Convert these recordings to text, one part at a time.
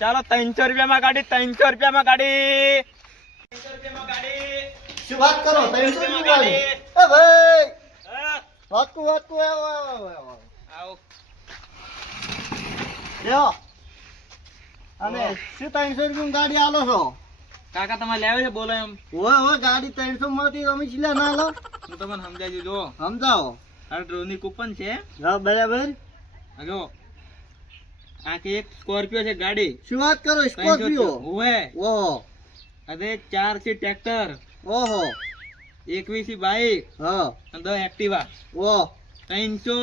ચાલો 300 રૂપિયામાં ગાડી 300 રૂપિયામાં ગાડી 300 રૂપિયામાં ગાડી શું વાત કરો 300 રૂપિયામાં ગાડી ગાડી. એ ભાઈ હા, વાતકુ આવો આવો લ્યો અને શું 300 રૂપિયાની ગાડી આલો છો કાકા તમારે લેવે છે બોલો એમ ઓય ગાડી 300 માંથી તમે ચીલા ના લો હું તમને સમજાવી જો સમજાવો આ ડ્રોની કૂપન છે હા બરાબર જો આ કે એક સ્કોર્પિયો છે ગાડી શું વાત કરો સ્કોર્પિયો ઓએ ઓહો અરે 4 છે ટ્રેક્ટર ઓહો 21 બાઈક હા અને 10 એક્ટિવા ઓહ 300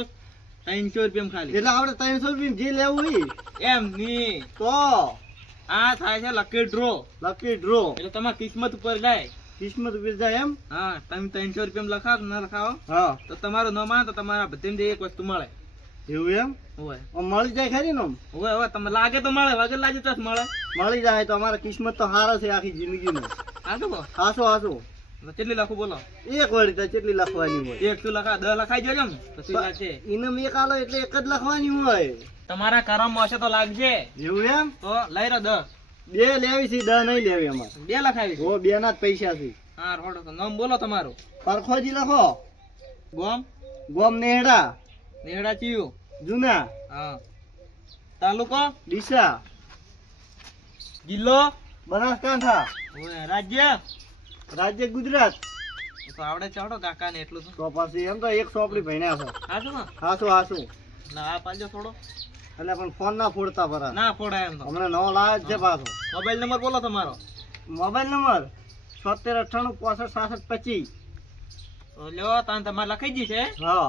રૂપિયા ખાલી એટલે આપણે 300 રૂપિયા જે લેવું ઈ એમ ની તો આ થાય છે લકી ડ્રો લકી ડ્રો એટલે તમારી કિસ્મત ઉપર જાય કિસ્મત ઉપર જાય એમ હા તમે 300 રૂપિયા લખાવો ના લખાવો હા તો તમારું ન માને તો તમારા બધાને એક વસ્તુ મળે એવું એમ હોય આમ મળી જાય ખરી ને આમ? હોય હોય તમને લાગે તો મળે વગર લાગે તો જ મળે મળી જાય તો અમારા કિસ્મત તો હારા છે આખી જિંદગીનો હા તો હાસો હાસો કેટલી લખું બોલો એક વળી તો કેટલી લખવાની હોય એક શું લખા 10 લખાઈ જોજો ને તો શું વાત છે ઇનામ એક આલો એટલે એક જ લખવાની હોય તમારા કરમમાં હશે તો લાગશે એવું એમ તો લઈ રહ્યો 10 બે લેવી છે 10 નહીં લેવી અમારે 2 લખાવી ઓ બે ના જ પૈસા છે હા રોડો તો નામ બોલો તમારું પરખોજી લખો ગોમ ગોમ નેહડા નેહડા ચિયું જૂના હા તાલુકો ડીસા જિલ્લો બનાસકાંઠા હોય રાજ્ય રાજ્ય ગુજરાત તો આવડે ચાડો કાકા ને એટલું તો પછી એમ તો એક સોપડી ભણ્યા છે હા તો હાસો હાસો ના આ પાલજો થોડો એટલે પણ ફોન ના ફોડતા પરા ના ફોડાય એમ તો હમણાં નવો લાવે જ છે પાછો મોબાઈલ નંબર બોલો તમારો મોબાઈલ નંબર 7698656725 તો લ્યો તાન તમારે લખાઈ દી છે હા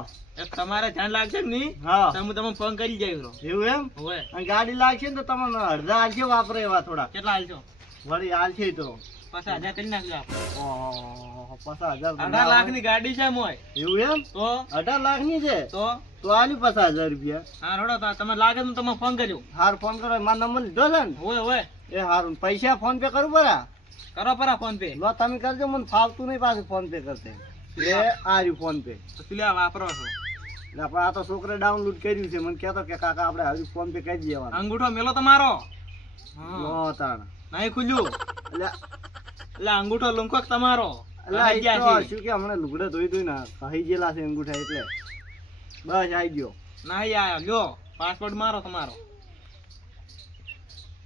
તમારે ધ્યાન લાગશે ને નહીં હા તો હું તમને ફોન કરી જાય એવું એમ હોય અને ગાડી લાગશે ને તો તમને અડધા હાલશે વાપરે એવા થોડા કેટલા હાલશો વળી હાલશે તો પાછા 1000 કરી નાખજો આપણે ઓહો 50,000 18 લાખ ની ગાડી છે મોય એવું એમ તો 18 લાખ ની છે તો તો આલ્યું 50,000 રૂપિયા હા રોડો તમને લાગે તો તમે ફોન કરજો હાર ફોન કરો મારો નંબર લીધો છે ને હોય હોય એ હારું પૈસા ફોન પે કરું બરા કરો પરા ફોન પે લો તમે કરજો મને ફાવતું નહીં પાછું ફોન પે કરતે એ આ રહ્યું ફોન પે તો પેલા વાપરો છો એટલે આપણે આ તો છોકરે ડાઉનલોડ કર્યું છે મને કહેતો કે કાકા આપણે હજુ ફોન પે કરી દેવાનું અંગૂઠો મેલો તમારો લો તાણ નહીં ખુલ્યું એટલે એટલે અંગૂઠો લુંખો તમારો એટલે આવી ગયા આ તો છે. શું કે હમણાં લુગડે ધોઈ ને કહી ગયેલા છે અંગૂઠા એટલે બસ આવી ગયો નહીં આયો લ્યો પાસપોર્ટ મારો તમારો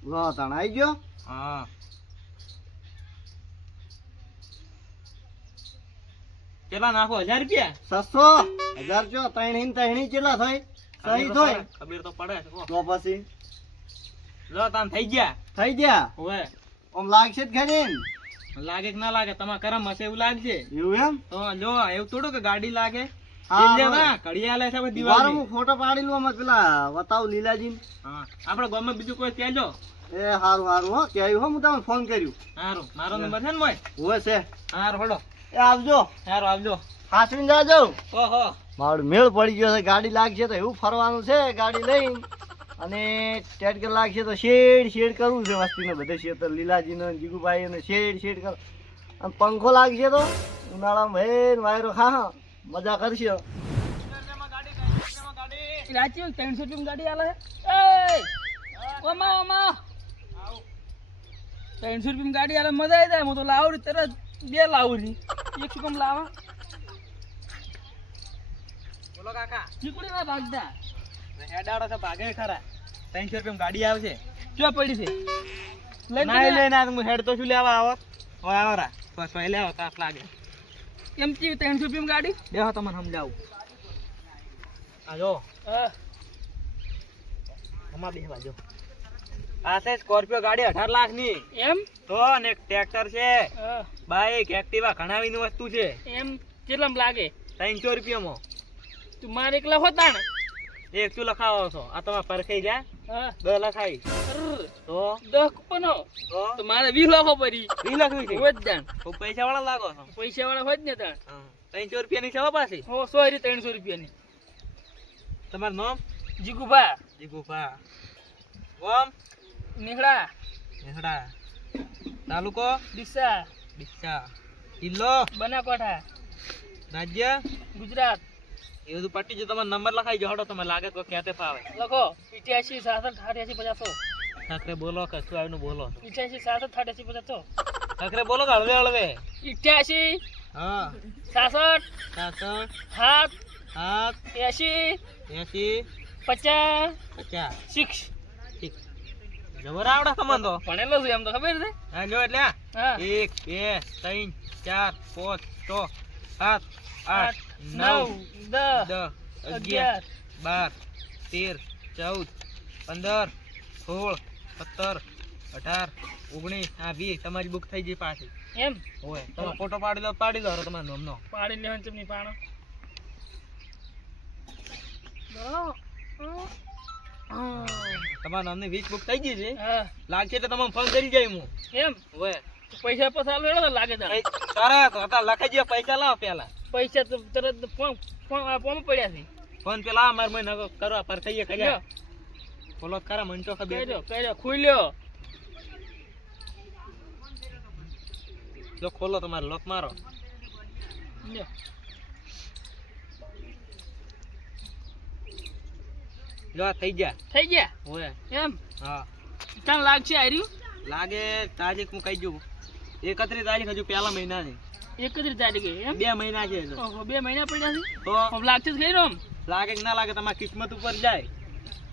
લો તાણ આવી ગયો હા કેટલા નાખો 1000 રૂપિયા 600 1000 ત્રણી કેટલા થઈ સહી થઈ ખબર તો પડે છે કહો. તો પછી લો તાન થઈ ગયા થઈ ગયા હોય આમ લાગશે જ ખરી ને? લાગે કે ના લાગે તમારા કરમ હશે એવું લાગશે એવું એમ તો જો એવું થોડું કે ગાડી લાગે હા, એટલે હા. ના ઘડિયાળ છે બધી મારો દિવાળી હું ફોટો પાડી લઉં અમે પેલા બતાવું લીલાજી હા આપણે ગામમાં બીજું કોઈ કહેજો એ હારું હારું હો કે હો હું તમને ફોન કર્યું સારું મારો નંબર છે ને મોય હોય છે સારું હળો એ આવજો સારું આવજો હાસવીને જાજો ઓહો મારું મેળ પડી ગયો છે ગાડી લાગશે તો એવું ફરવાનું છે ગાડી લઈને અને ટેટકર લાગશે તો શેડ કરવું છે વસ્તીને બધે શેતર લીલાજીને જીગુભાઈને શેડ કર અને પંખો લાગશે તો ઉનાળામાં ભેન વાયરો ખા મજા કરશે રાચી 300 રૂપિયા ગાડી આલે એ ઓમા ઓમા 300 રૂપિયા ગાડી આલે મજા આવી જાય હું તો લાવું તરત બે લાવું રી એક શું કમ લાવા બોલો કાકા ચીકડી ના ભાગતા હેડાડો છે ભાગે ખરા 300 રૂપિયા ગાડી આવશે ચો પડી છે ના લઈને આ હું હેડ તો શું લેવા આવો હવે આવરા બસ ભાઈ લેવો તાપ લાગે એમ ચી 300 રૂપિયા ગાડી દેખો તમને સમજાવું આ જો હમા બેહવા જો આ છે સ્કોર્પિયો ગાડી 18 લાખ ની એમ તો ને એક ટ્રેક્ટર છે બાઈક એક્ટિવા ઘણાવીની વસ્તુ છે એમ કેટલામ લાગે 300 રૂપિયામાં તું મારે એકલા હોતા ને એક શું લખાવો છો આ તમારે પરખાઈ જાય હા 10 લખાવી તો 10 કૂપનો તો મારે 20 લાખો પડી 20 લખવી છે હોય જ જાણ ખૂબ પૈસા વાળા લાગો છો પૈસા વાળા હોય જ ને તાણ 300 રૂપિયાની સેવા પાછી હો સોરી 300 રૂપિયાની તમારું નામ જીગુભા જીગુભા ગોમ નીકળા નેહડા તાલુકો ડીસા ડીસા જિલ્લો બનાસકાંઠા રાજ્ય ગુજરાત એ બધું પટી જો તમારો નંબર લખાઈ જો હડો તમે લાગે તો ક્યાંતે ફાવે લખો 85 67 88 50 આખરે બોલો કશું આવ્યું બોલો 88 67 88 50 તો આખરે બોલો કે હળવે હળવે 88 હા 67 67 7 7 80 80 50 50 6 ઠીક જબર આવડે તમને તો ભણેલો છું એમ તો ખબર છે હા જો એટલે હા 1 2 3 4 5 6 7 8 9 9 10 10 11 12 13 14 15 16 17 18 19 20 તમારી બુક થઈ ગઈ પાછી એમ હોય તમે ફોટો પાડી દો તમારા નામનો પાડી લેવાનું ચમની પાણો તમારા નામની 20 બુક થઈ ગઈ છે હા લાગશે તો તમને ફોન કરી જાય હું એમ હોય પૈસા પસાર લેડો લાગે છે સારા હતા લખાઈ ગયા પૈસા લાવો પેલા પૈસા તો તરત ફોન પડ્યા છે ફોન પેલા અમાર મને કરવા પર થઈએ કર્યા લ્યો, બોલો ખરા મન તો ખબર કર્યો ખુલ્યો જો ખોલો તમારે લોક મારો લ્યો. જો આ થઈ ગયા થઈ ગયા હોય એમ હા કાં લાગશે આર્યું લાગે તારીખ હું કહી દઉં 31 તારીખ હજુ પહેલા મહિનાની 31 તારીખે એમ 2 મહિના છે હજુ. ઓહો 2 મહિના પડ્યા છે તો હવે લાગશે જ ખરી આમ લાગે કે ના લાગે તમારી કિસ્મત ઉપર જાય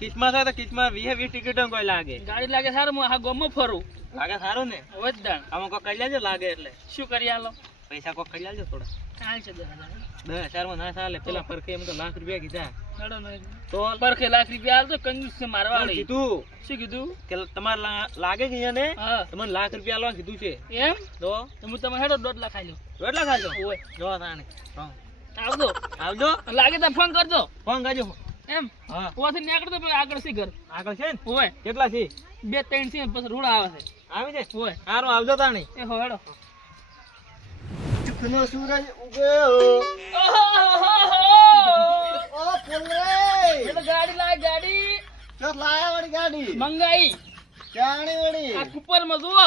કિસ્મત હોય તો કિસ્મત 20 ટિકિટો કોઈ લાગે ગાડી લાગે સારું હું આ ગામમાં ફરું લાગે સારું ને હવે જ દાણ આમાં કોઈ કરી લેજો લાગે એટલે શું કરી આલો પૈસા કોઈ કરી લેજો થોડા હાલ છે 10,000 10,000 માં ના ચાલે પેલા પરખે એમ તો લાખ રૂપિયા કીધા હેડો નહીં તો પરખે લાખ રૂપિયા હાલ તો કંજૂસ છે મારવા વાળી કીધું શું કીધું કે તમારે લાગે કે અહીંયા ને હા તમને લાખ રૂપિયા આલવા કીધું છે એમ તો તો હું તમે હેડો 1.5 લાખ આલ્યો એટલા ખાજો ઓય જો તાણે હા. આવજો આવજો લાગે તો ફોન કરજો ફોન કરજો એમ હા ઓથી નીકળતો પછી આગળ સી ઘર આગળ છે ને ઓય કેટલા છે 2 3 છે પછી રૂડા આવે છે આવે છે ઓય સારું આવજો તાણે એ હો હેડો ચૂકનો સૂરજ ઉગ્યો ઓ પોલરે એટલે ગાડી લાય ગાડી તો લાયા વાળી ગાડી મંગાઈ ક્યાંની વાળી આ કુપર માં જુઓ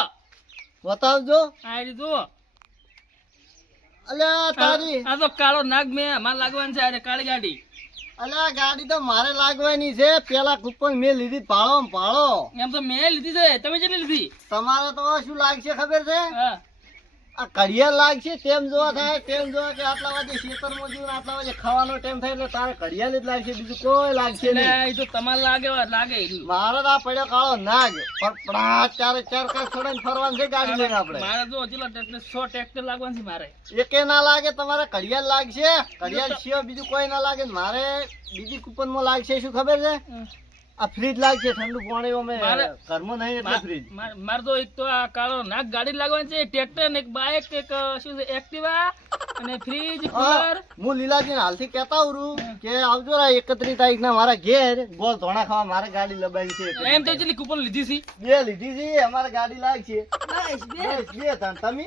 બતાવજો આ રી જુઓ અલ્યા તારી આ તો કાળો નાગ મે માર લાગવાનું છે આ કાળી ગાડી અલ્યા ગાડી તો મારે લાગવાની છે પેલા કૂપન મેં લીધી ભાળો એમ તો મેં લીધી છે તમે કેટલી લીધી તમારે તો શું લાગશે ખબર છે હા આ ઘડિયાળ લાગશે તેમ જોવા થાય તેમ જોવા કે આટલા વાગે ખેતરમાં જવું ને આટલા વાગે ખાવાનો ટાઈમ થાય એટલે તારે ઘડિયાળ જ લાગશે બીજું કોઈ લાગશે એટલે નહીં એ તો તમારે લાગે ઈ. મારે તો આ પડ્યો કાળો નાગ પણ ચારે ચાર કાંઈ છોડીને ફરવાનું છે ગાડી લઈને આપણે મારે જો ચલો ટ્રેક્ટર 100 ટ્રેક્ટર લાગવાનું છે મારે એકે ના લાગે તમારે ઘડિયાળ લાગશે ઘડિયાળ સિવાય બીજું કોઈ ના લાગે ને મારે બીજી કૂપનમાં લાગશે શું ખબર છે આ ફ્રીજ લાગશે ઠંડુ પાણી અમે મારે- ઘરમાં નહીં એટલે ફ્રીજ મારે તો એક તો આ કાળો નાગ ગાડી લાગવાની છે ટ્રેક્ટર ને એક બાઇક એક શું છે એક્ટિવા અને ફ્રીજ કુલર હું લીલાજી હાલથી કહેતા હોઉં કે આવજો રા 31 તારીખના મારા ઘેર ગોળ ધોણા ખાવા મારે ગાડી લબાવી છે એમ તો જેટલી કૂપન લીધી છે બે લીધી છે અમારે ગાડી લાગશે બસ બસ બે તાણ તમે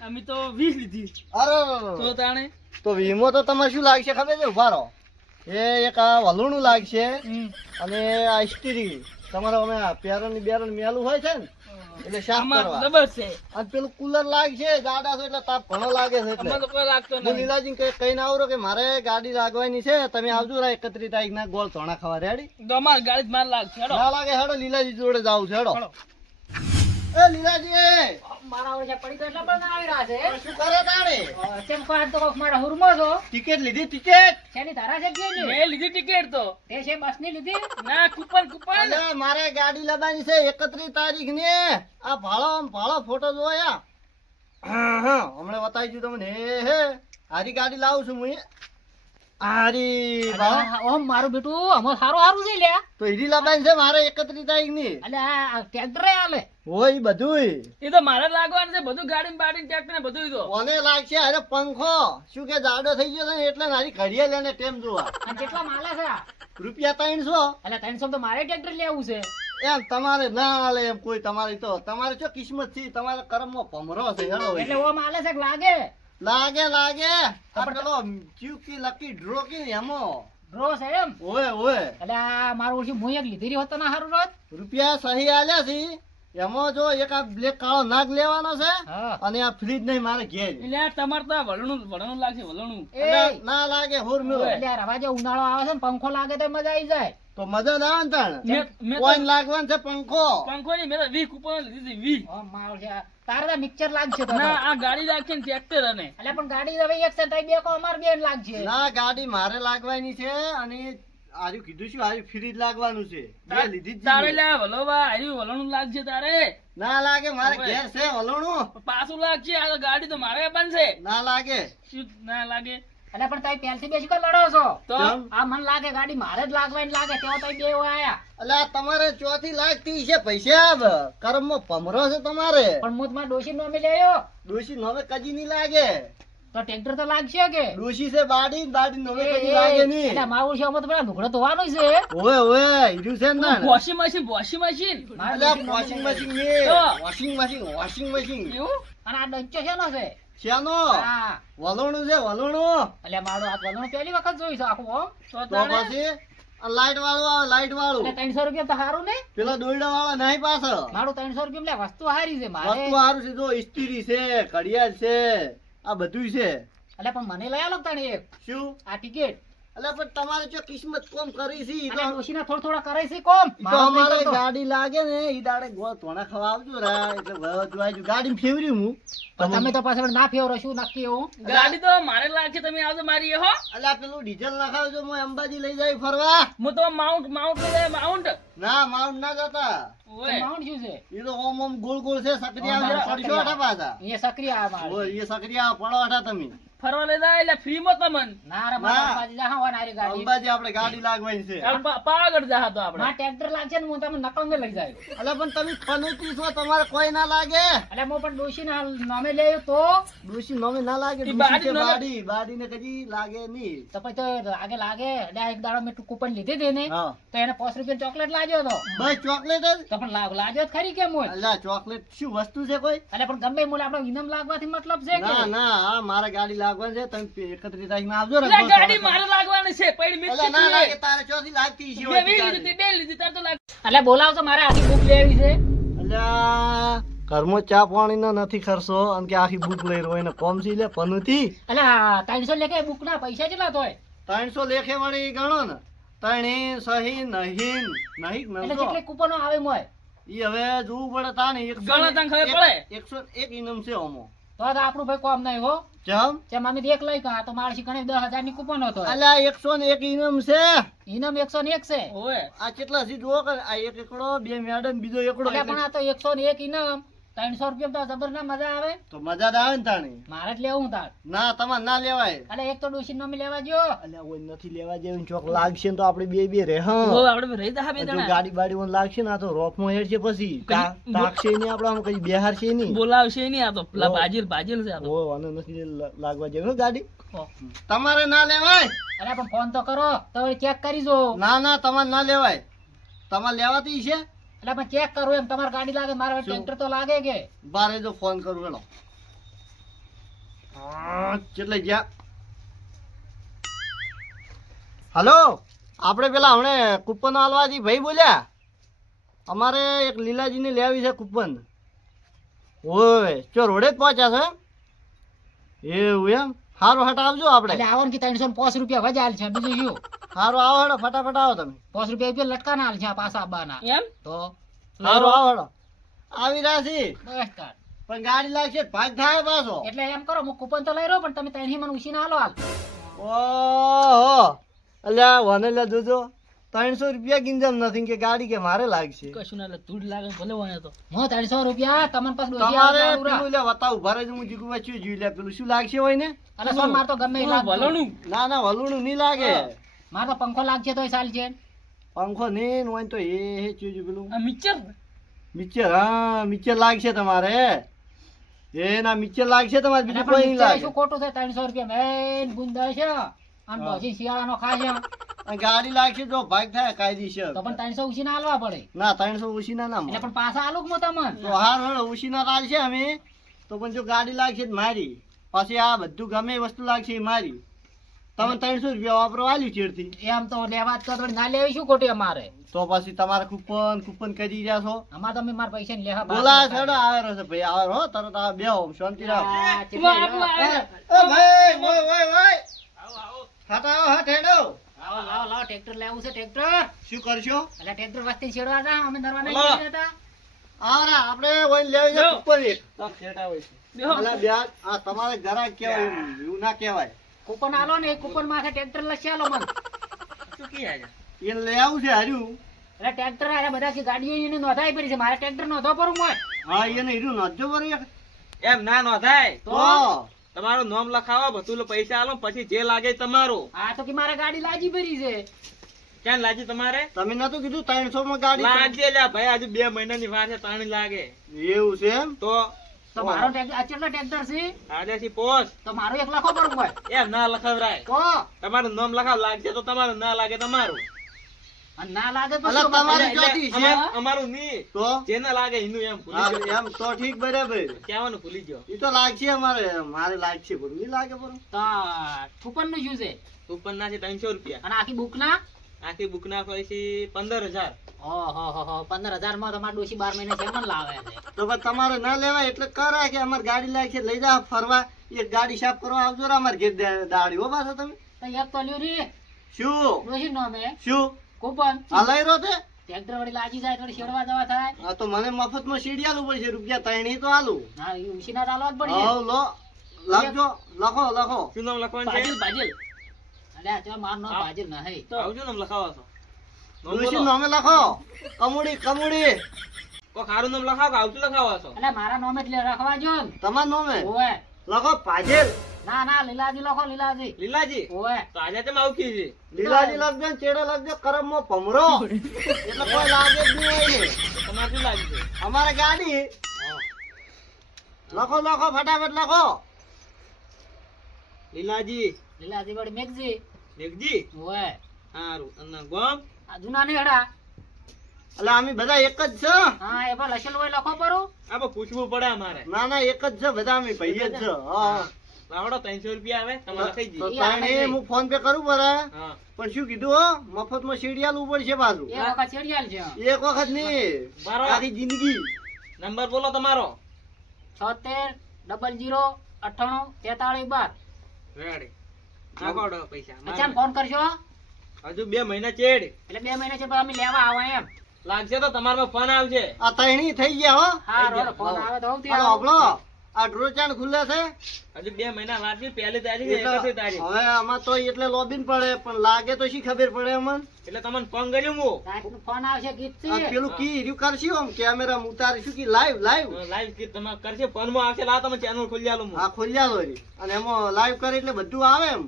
અમે તો 20 લીધી અરે તો તાણે તો વીમો તો તમારે શું લાગશે ખબર છે ઉભા રહો એ એક આ વલુણું લાગશે અને આ સ્ટીરી તમારે અમે પેરણ મેલું હોય છે ને એટલે સાફ આમાં કરવા ડબલ છે અને પેલું કુલર લાગશે જાડા છો એટલે તાપ ઘણો લાગે છે એટલે આમાં તો કોઈ લાગતો હું નથી લીલાજી કઈ ના આવરો કે મારે ગાડી લાગવાની છે તમે આવજો રા 31 તારીખના ગોળ ધોણા ખાવા રેડી તો અમાર ગાડી જ માર લાગશે હેડો ના લાગે હેડો લીલાજી જોડે જાવ છે હેડો હેડો. એ લીલાજી મારા ઓછા પડી તો એટલા પણ આવી રહ્યા છે શું કરે તાણે ચેમ કો આજ તો કોક મારા હુરમો છો ટિકિટ લીધી ટિકિટ શેની ધારા છે કે ની મેં લીધી ટિકિટ તો તે છે બસ ની લીધી ના કૂપન અલે મારે ગાડી લબાની છે 31 તારીખ ને આ ભાળો ફોટો જોયા હા હમણાં બતાવી દઉં તમને હે હારી ગાડી લાવું છું હું હારી ભાવ ઓમ મારું બેટું અમાર સારું છે લ્યા તો હીરી લબાની છે મારે 31 તારીખ ની એટલે આ ટ્રેક્ટર આલે હોય બધુંય એ તો મારે લાગવાનું છે બધું ગાડી બાડી ટ્રેક્ટર ને બધું તો કોને લાગશે અરે પંખો શું કે જાડો થઈ ગયો છે ને એટલે મારી ઘડિયાળ લઈને ટેમ જોવા અને કેટલા માલે છે આ? રૂપિયા 300 એટલે 300 તો મારે ટ્રેક્ટર લેવું છે એમ તમારે ના હાલે એમ કોઈ તમારી તો તમારે શું કિસ્મત છે તમારે કર્મમાં ભમરો છે હેડો એટલે ઓમ આલે છે કે લાગે લાગે આ પેલો ચૂકી લકી ડ્રો કે એમો ડ્રો છે એમ ઓય એટલે આ મારું ઓછી હું એક લીધી હોત તો ના સારું રોત રૂપિયા સહી આલ્યા છે એમાં જો એક આ બ્લેક કાળો નાગ લેવાનો છે હા અને આ ફ્રીજ નહીં મારે ઘેર એટલે આ તમારે તો આ વલણું લાગશે વલણું એ એટલે ના લાગે હોર મેળો ઓય. એટલે આ રવા જે ઉનાળો આવે છે ને પંખો લાગે તો મજા આવી જાય તો મજા ના આવે ને તાણ મેં તો કોઈન લાગવાનું છે પંખો પંખો નહીં મેં તો 20 કૂપન લીધી હતી 20. ઓ માલ છે તારે તો મિક્સર લાગશે તો ના આ ગાડી રાખી ને ટ્રેક્ટર અને એટલે પણ ગાડી હવે એક છે તઈ બે કો અમાર બેન લાગશે ના ગાડી મારે લાગવાની છે અને આર્યું કીધું શું આર્યું ફ્રીજ લાગવાનું છે બે લીધી જ તારે છે. લે વલોવા આર્યું વલણું લાગશે તારે ના લાગે મારે ઓય. ઘેર છે વલણું પાછું લાગશે આ તો ગાડી તો મારે બનશે ના લાગે શું ના લાગે એટલે પણ તઈ પહેલથી બેસી કો લડો છો તો કેમ? આ મન લાગે ગાડી મારે જ લાગવાની લાગે તેઓ તઈ બે આયા એટલે આ તમારે ચોથી લાગતી છે પૈસા કર્મમાં ભમરો છે તમારે પણ હું તમારા ડોશી નો અમે લેયો ડોશી નવે કજી નહીં લાગે તો ટ્રેક્ટર તો લાગશે કે ડોશી છે બાડી નવે એ, કજી લાગે એ, નહીં એટલે મારું છે અમારે તો પેલા લુગડો ધોવાનું છે ઓવે ઓવે હીરું છે ને તાણ. વોશિંગ મશીન એટલે આ વોશિંગ મશીન ને તો. વોશિંગ મશીન એવું અને આ ડંચો છે નો છે શાનો હા વલણું છે વલણું એટલે મારો આ વલણો પહેલી વખત જોઈ છે આખું ઓમ તો તો તારે પછી આ લાઈટ વાળું આવે લાઈટ વાળું એટલે 300 રૂપિયા તો સારું ને પેલા દોયડા વાળા નહીં પાછળ મારું 300 રૂપિયા લે વસ્તુ હારી છે મારે વસ્તુ સારું છે જો ઇસ્ત્રી છે ઘડિયાળ છે આ બધું છે એટલે પણ મને લઈ આલો તને એક શું આ ટિકિટ એટલે પણ તમારે જો કિસ્મત કોમ કરી છે ઈ અને તો ડોશીના થોડા કરે છે કોમ ઈ તો મારું નહીં અમારે કરતો. ગાડી લાગે ને ઈ દાડે ગો ધોણા ખાવા આવજો રા એટલે વજુ ગાડી ફેવરી હું પણ તમે તો પાછળ ના ફેવરો શું નક્કી એવું ગાડી તો મારે લાગશે તમે આવજો મારી હો અલ્યા પેલું ડીઝલ નખાવજો હું અંબાજી લઈ જાય ફરવા હું તો માઉન્ટ લઈ જાય માઉન્ટ ના માઉન્ટ ના જતા ઓય માઉન્ટ શું છે ઈ તો ઓમ ઓમ ગોળ ગોળ છે સક્રિયા ઓમ, આવે પડશો આઠા પાછા અહીંયા સક્રિય આ મારે ઓય એ સક્રિયા પડો આઠા તમે ફરવા લઈ જાય એટલે ફ્રી માં તમને ના રે ના. મારા પાછી જા હવા નારી ગાડી અંબાજી આપણે ગાડી લાગવાની છે પાવાગઢ જા તો આપણે માં ટ્રેક્ટર લાગશે ને હું તમને નકલ में લઈ જાય અલ્યા પણ તમે પનોતી છો તમારે કોઈ ના લાગે એટલે હું પણ ડોશી ના નામે લેયો તો ડોશી નમે ના લાગે ઈ ડોશી છે બાડી નમે- બાડીને કદી લાગે નહીં તો પછી તો લાગે એટલે એક દાડો મેં કૂપન લીધી હતી ને હા તો એને 5 રૂપિયા ચોકલેટ લાગ્યો તો બસ ચોકલેટ જ તો પણ લાગ્યો જ ખરી કેમ હોય અલ્યા ચોકલેટ શું વસ્તુ છે કોઈ એટલે પણ ગમે મૂળ આપણે ઇનામ લાગવાથી મતલબ છે કે ના ના આ મારે ગાડી લાગવાની છે તમે 31 તારીખમાં આવજો ને એટલે ગાડી મારે લાગવાની છે પડી અલ્યા ના લાગે તારે ચોથી લાગતી છે બે લીધી તાર તો લાગ એટલે બોલાવ તો મારે આખી બુક લેવી છે અલ્યા ઘરમાં ચા પાણી નો નથી ખર્ચો અને કે આખી બુક લઈ રહ્યો એને કોમ સી લે પનુતી એટલે 300 લેખે બુક ના પૈસા કેટલા થાય 300 લેખે વાળી ગણો ને ત્રણી સહી નહીં એટલે નસો જેટલી કૂપનો આવે મોય ઈ હવે જોવું પડે તાને ગણો તાન ખબર પડે. 101 ઇનામ છે ઓમો તો આપણું ભાઈ કોમ નહીં હો જમ જેમ અમે એક લઈ ગયા તો મારે શીખણે 10,000 ની કૂપન હતો અલ્યા 101 ઇનામ છે ઇનામ 101 છે ઓય આ કેટલા છે જુઓ કે આ એક એકડો બે મેડમ બીજો એકડો એટલે પણ આ તો 101 ઇનામ 300 રૂપિયા તો જબર ના મજા આવે તો મજા જ આવે ને તાણી મારે જ લેવું તાર ના તમારે ના લેવાય એટલે એક તો ડોશી નો લેવા જો અલ્યા ઓય નથી લેવા જેવું ચોક લાગશે ને તો આપણે બે રહે ઓ હા આપણે રહી જા બે જો જણા ગાડી બાડી ઓન લાગશે ને આ તો રોફમાં હેડ છે પછી તાકશે નહીં આપણે આમ કઈ બેહાર છે નહીં બોલાવશે નહીં આ તો પેલા ઓ. બાજીલ છે આ તો ઓ આને નથી લાગવા જેવું હો ગાડી તમારે ના લેવાય અરે પણ ફોન તો કરો તો ચેક કરી જો ના ના તમારે ના લેવાય તમારે લેવાતી છે એટલે પણ ચેક કરું એમ તમારી ગાડી લાગે મારે શું? ટ્રેક્ટર તો લાગે કે બારે જો ફોન કરું હેલો કેટલે ગયા હલો આપણે પેલા હમણે કૂપન આલવાથી ભાઈ બોલ્યા અમારે એક લીલાજીને લેવી છે કૂપન ઓય ચો રોડે જ પહોંચ્યા છે એવું એમ સારું હટ આવજો આપણે એટલે આવન કે 305 રૂપિયા વજાલ છે બીજું શું સારું આવો હેડો ફટાફટ આવો તમે 5 રૂપિયા લટકા ના હાલ છે આ પાછા આવવાના એમ તો સારું આવો હેડો આવી રહ્યા છીએ બસ તાર. પણ ગાડી લાગશે ભાગ થાય પાછો એટલે એમ કરો હું કૂપન તો લઈ રહ્યો પણ તમે ત્યાંથી મને ઉછીને હાલો હાલ ઓહો અલ્યા વને લે જોજો 300 રૂપિયા ગિંજમ નથી કે ગાડી કે મારે લાગશે કશું ના એટલે તુડ લાગે ભલે વાય તો હું 300 રૂપિયા તમને પાછું ડોશી તમારે આલો પેલું લે વતાવ ભરે હું જીગુ વાચ્યું જોઈ લે પેલું શું લાગશે હોય ને એટલે સોન માર તો ગમે એ લાગતું. વલણું ના ના વલુણું નહીં લાગે માર તો પંખો લાગશે તોય ચાલ છે પંખો નહીં હોય ને તો એ ચીજ પેલું આ મિક્સર મિક્સર હા મિક્સર લાગશે તમારે એ ના મિક્સર લાગશે તમારે એટલે બીજું પણ કોઈ નહીં નીચે લાગે શું ખોટું છે 300 રૂપિયા મેન ગુંદર છે આમ હા. પછી શિયાળાનો ખાશે અને ગાડી લાગશે જો ભાગ થાય કાયદેસર તો પણ 300 ઉછીને હાલવા પડે ના 300 ઉછીના ના એટલે મળે. પણ પાછા આલુક મો તમને તો હાર હળ ઉછીના લાલ છે અમે તો પણ જો ગાડી લાગશે તો મારી પાછી આ બધું ગમે એ વસ્તુ લાગશે એ મારી તમે 300 રૂપિયા વાપરો આલ્યું ચેડથી. એમ તો લેવા જ તો થોડી ના લેવી શું ખોટી અમારે તો પછી તમારે કૂપન કરી રહ્યા છો. અમારે તમે મારા પૈસા ને લેવા બોલા છેડો આવે છે ભાઈ, આવે હો તરત આવે બેહો શાંતિ રાખ. આવો ઓ ભાઈ ઓય ઓય ઓય હટાવો હટ હેડો. લાવો ટ્રેક્ટર લેવું છે ટ્રેક્ટર શું કરશો? એટલે ટ્રેક્ટર વસ્તી છેડવા જા અમે દરવાના બોલો. નહીં હતા આવરા આપણે ઓય લેવી છે કૂપન એક. તો સેટ આવે છે બેહો. અલા બ્યાજ આ તમારે ગ્રાહક કહેવાય, એવું ના કહેવાય. કૂપન આલો ને કૂપન માથે ટ્રેક્ટર લસી આલો મને શું કી આજે એને લઈ આવું છે હાર્યું. એટલે ટ્રેક્ટર આ બધા કે ગાડીઓ એને નોંધાઈ પડી છે મારે ટ્રેક્ટર નોંધો પડું મોય હા એને હીરું નજો બરો એક. એમ ના નો થાય તો તમારું નામ લખાવો બધું પૈસા આલો પછી જે લાગે એ તમારું. આ તો કે મારે ગાડી લાજી પડી છે ક્યાં લાજી તમારે તમે નતું કીધું 300 માં ગાડી લાગજે લ્યા ભાઈ આજે 2 મહિનાની વાર છે તાણી લાગે એવું છે એમ? તો તો મારો ટ્રેક્ટર આ કેટલો ટ્રેક્ટર છે આજે થી પોસ તો મારું 1 લાખો પડું મોય એમ ના લખાવરાય તો તમારું નામ લખાવ લાગશે તો તમારું ના લાગે તમારું. અને ના લાગે તો અલા શું તમારે બતાવે? ચોથી છે અમારું ની તો જેને લાગે એનું એમ ભૂલી હા, ગયો. એમ તો ઠીક બરાબર. કહેવાનું ભૂલી ગયો. ઈ તો લાગશે મારે લાગશે પણ નહીં લાગે પણ. તો કૂપન નું શું છે ઉપર ના છે 300 રૂપિયા. અને આખી બુક ના આખી બુક ના પૈસી 15000. ઓહો 15000 માં તમારે ડોશી 12 મહિને કેમન લાવે છે તો પછી તમારે ના લેવાય એટલે કરાય કે અમારે ગાડી લાગશે લઈ જાઓ ફરવા, એક ગાડી સાફ કરવા આવજો રે અમારે ઘેર દાડી હો પાછા તમે. તો એક તો લ્યો રે શું ડોશી નામે શું કૂપન આ લઈ રહ્યો તે? ટ્રેક્ટર વળી લાગી જાય થોડી શેડવા જવા થાય આ તો મને મફતમાં સીડી આલવું પડશે, રૂપિયા 3 તો આલું. હા એ ઉસીના ચાલવા જ પડશે હવ લો લખજો, લખો. શું નામ લખવાનું ભાજિલ છે? ભાજિલ અલ્યા જો માર નામ ભાજિલ નહીં તો આવજો નામ લખાવો છો. નામ ડોશી બોલો. નામે લખો. કમુડી કોઈ ખારું નામ લખાવો કે આવતું લખાવો છો? એટલે મારા નામે જ રાખવા જો ને તમાર નામે ઓવે લખો પાજેલ. ના લીલાજી લખો લીલાજી લીલાજી ઓવે તો આજે કેમ આવું કી છે? લીલાજી લખજો ને ચેડે લખજો કરમમાં ભમરો એટલે કોઈ લાગે જ નહીં હોય ને. તમારે શું લાગે છે? અમારે ગાડી લખો ફટાફટ લખો. લીલાજી લીલાજી વળી મેઘજી મેઘજી ઓવે હારું અને ગોમ આ જૂના ને હેડા એટલે અમે બધા એક જ છે. હા એ પણ લખેલું હોય લખો પરું આ બહુ પૂછવું પડે અમારે. ના એક જ છે બધા અમે ભાઈ જ છે. હા લાવડો 300 રૂપિયા આવે તમારે લખાઈ તો જઈએ. તાણે હું ફોન પે કરું પડે હા પણ શું કીધું હો મફતમાં સીડી આલવું પડશે પાછું. એ વખત શેડિયાલ છે એક વખત નહીં બરાબર. આખી જિંદગી. નંબર બોલો તમારો. 76 00 98 43 12 રેડી નાખો દો પૈસા અચ્છા ફોન કરશો હજુ 2 મહિના ચેડ એટલે 2 મહિના છે પણ અમે લેવા આવા એમ લાગશે તો તમારો ફોન આવશે. આ તૈણી થઈ ગયા હો. હા થઈ ગયા. રોડ ફોન આવે તો હોવથી હાલો, આવો. હંભળો. આ ડ્રોચાણ ખુલ્લે છે હજુ 2 મહિના વાંચવી પહેલી તારીખ ને એટલે 31 તારીખ. હવે આમાં તો એટલે લોબીન પડે પણ લાગે તો શી ખબર પડે અમને. એટલે તમને ફોન કર્યો હું રાતનું ફોન આવશે ગીત આ છે પેલું કી રહ્યું કરશું આમ કેમેરા ઉતારીશું કે લાઈવ લાઈવ કીટ તમારે કરશે ફોન માં આવશે. લા તમે ચેનલ ખોલી આલો હું. આ ખોલ્યા લો રી. અને એમાં લાઈવ કરે એટલે બધું આવે એમ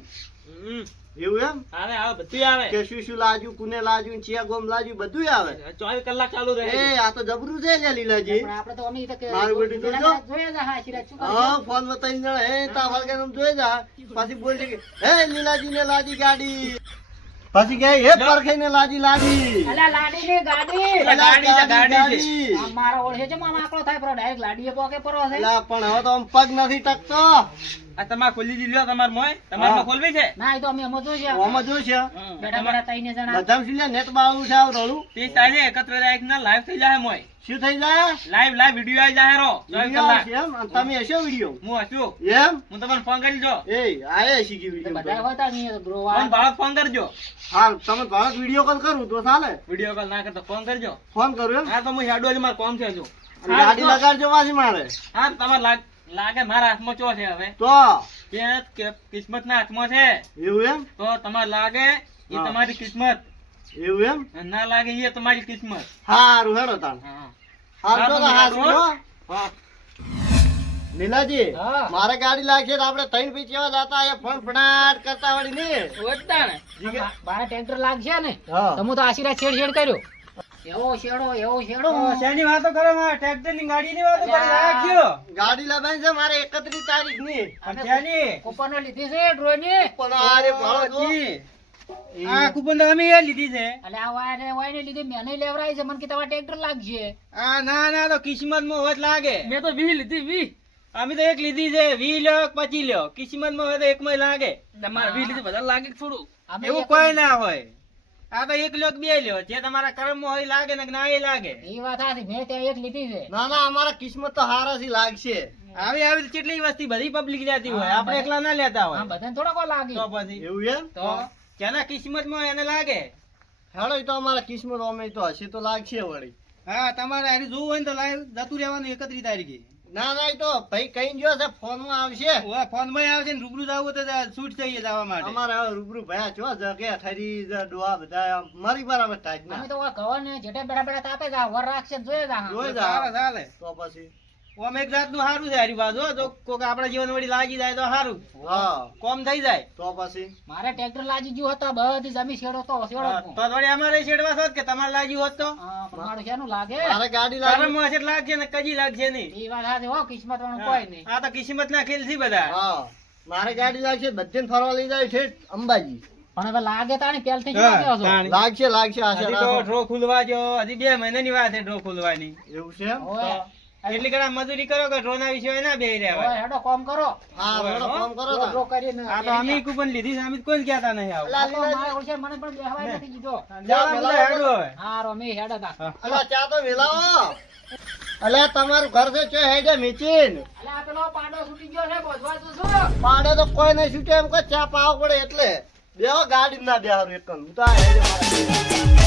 હમ. એવું એમ આવે આવે બધું આવે. કે શું લાજુ કુને લાજુ ચિયા ગોમ લાજુ બધું આવે. 24 કલાક ચાલુ રહે. એ આ તો જબરું છે લે લીલાજી. પણ આપણે તો અમે ઈ તો કે મારું બેટું જોજો. જોયા જા હા સિરાજ શું કરશો? હા ફોન માં 3 જણા હે તા વળગે તમે જોઈ જા પાછી બોલ છે કે હે લીલાજી ને લાજી ગાડી પાછી કે હે પરખે ને લાજી લાડી. અલા લાડી ની ગાડી એટલે ગાડી છે, ગાડી છે. આ મારો ઓળખે છે મામા આકડો થાય પણ ડાયરેક્ટ લાડીએ પોકે પરો છે એલા પણ હવે તો આમ પગ નથી ટકતો. આ તમારે ખોલી દીધો તમાર મોય તમારે ખોલવી છે. ના એ તો અમે એમ જ જોઈએ આમાં જો છે બેઠા બેઠા તઈને જણા બધા શું નેટ બાળું છે આવ રળું 30 તારીખે 31 તારીખ ના લાઈવ થઈ જાય મોય. શું થઈ જાય લાઈવ વિડિયો આવી જાય રો 24 વિડીયો કલાક. છે એમ અને તમે હશો વિડીયો હું હશું. એમ હું તમને ફોન કરી જો. એ આયા શીખી બધા વિડીયો હતા નહીં ફોન ગ્રોવા ભાડો ફોન કરજો. હા તમે ભારત વિડીયો કોલ કરું તો ચાલે. વિડિયો કોલ ના કરતો ફોન કરજો. ફોન કરું એમ હા તો હું હેડો જ મારે કોમ છે હજુ. અને ગાડી લગાડજો પાછી મારે હા તમારે લાગે મારા હાથમાં ચો છે હવે તો કે કિસ્મત ના હાથમાં છે એવું એમ તો તમારે લાગે એ હા. તમારી કિસ્મત એવું એમ અને ના લાગે એ તમારી કિસ્મત. હારું હેડો તાણ હા હારું તો હારું હો. હા લીલાજી હા. મારે ગાડી લાગશે તો આપણે ત્રણ પી કેવા જતા અહીંયા ફોન ફડાટ કરતા વળી ને વધતા ને બારે ટ્રેક્ટર લાગશે ને હા. તો હું તો આશીર્વાદ છેડ કર્યો એવો શેડો શેની વાતો કરો માં ટ્રેક્ટર ની ગાડી ની વાતો કરી નાખ્યો. ગાડી લાવવાની છે મારે 31 તારીખ ની શેની કૂપનો લીધી છે ડ્રોની પણ આરે ભાડો જો. આ કૂપન તો અમે લીધી છે. એટલે આ વાયને લીધે મેને લેવરાય છે મને કે તમારે ટ્રેક્ટર લાગશે આ ના ના તો કિસ્મત માં હોત લાગે. મેં તો 20 લીધી 20 અમે તો એક લીધી છે 20 લ્યો 25 લ્યો કિસ્મત માં હોય તો એકમાં લાગે તમારે 20 લીધું વધારે લાગે કે થોડું? અમે એવું એક- કોઈ ના હોય આ તો એક લ્યો કે બે લ્યો જે તમારા કર્મ માં હોય લાગે ને ના એ લાગે ઈ વાત સાચી, મેં ત્યાં એક લીધી છે. ના ના અમારા કિસ્મત તો હારાથી લાગશે. આવી કેટલી વસ્તી બધી પબ્લિક લેતી હોય હા, આપણે એકલા ના લેતા હા, હોય બધાને થોડા કોઈ લાગી. તો પછી એવું એમ તો જેના કિસ્મત માં એને લાગે હેડો ઈ તો અમારા કિસ્મત અમે તો હશે તો લાગશે વળી. હા તમારે હારી જોવું હોય ને તો લાઈવ જતું રહેવાનું 31 તારીખે ના ના ઈ તો ભાઈ કઈ ગયો છે ફોન માં આવશે. ફોન માં આવશે ને રૂબરૂ જવું તો શૂટ થઈ જવા માટે અમારે હવે રૂબરૂ ભયા છો જગે ઠરી ડોહા બધા મારી બરાબર ટાઈટ અમે ના તો ઘર ને જેટે બેઠા બેઠા તાપે જા વર રાખશે ને જોઈએ જા. જોઈ ચાલે જા ચાલે તો પછી ઓમ એક જાતનું સારું છે હારી બાજુ જો કોક આપણા જીવન વળી લાગી જાય તો સારું હા કોમ થઈ જાય તો પછી મારે ટ્રેક્ટર લાગી ગયું હતો બધી જમી શેડો તો શેડો જ તો વળી અમારે છેડવા હોત કે તમારે લાગ્યું હોત તો હા, પણ મારું શેનું લાગે? મારે ગાડી લાગી. કર્મમાં હશે તો લાગશે ને કજી લાગશે નહીં ઈ વાત સાચી હો, કિસ્મત વાળું કોઈ નહીં. આ તો કિસ્મત ના ખેલ છે બધા હા મારે ગાડી લાગશે બધે ફરવા લઈ જાય ઠેઠ અંબાજી. પણ હવે લાગે તાણી પહેલથી જ હા, લાગ્યો છો. તાણી. લાગશે લાગશે આશા હજી તો રાખો. ડ્રો ખુલવા જો હજી 2 મહિનાની વાત છે ડ્રો ખુલવાની એવું છે એમ? ઓય, એટલી ઘણા મજૂરી કરો કે ડ્રો ના વિષય ના બેહી ઓય, રહેવાય હેડો કોમ કરો. હા હેડો ફોન કરો ડ્રો તાર. ડ્રો કરીને આ તો અમે કૂપન લીધી છે અમે તો કોઈ કહેતા નહીં આવું આ તો મારે ઓળખે મને પણ બેહવાય નથી દીધો. જાઓ બધા હેડો હવે. હા રોમી હેડો તા. અલા ચા તો વેલાવો. અલા તમારું ઘર છે ચો હેડે મીચીન. અલે આ પેલો પાડો છૂટી ગયો છે બોધવા તો શું? પાડે તો કોઈ નહીં છૂટે એમ કે ચા પાવ પડે એટલે બેહો ગાડી ના બેહારું એક હું તો આ હેડે મારા.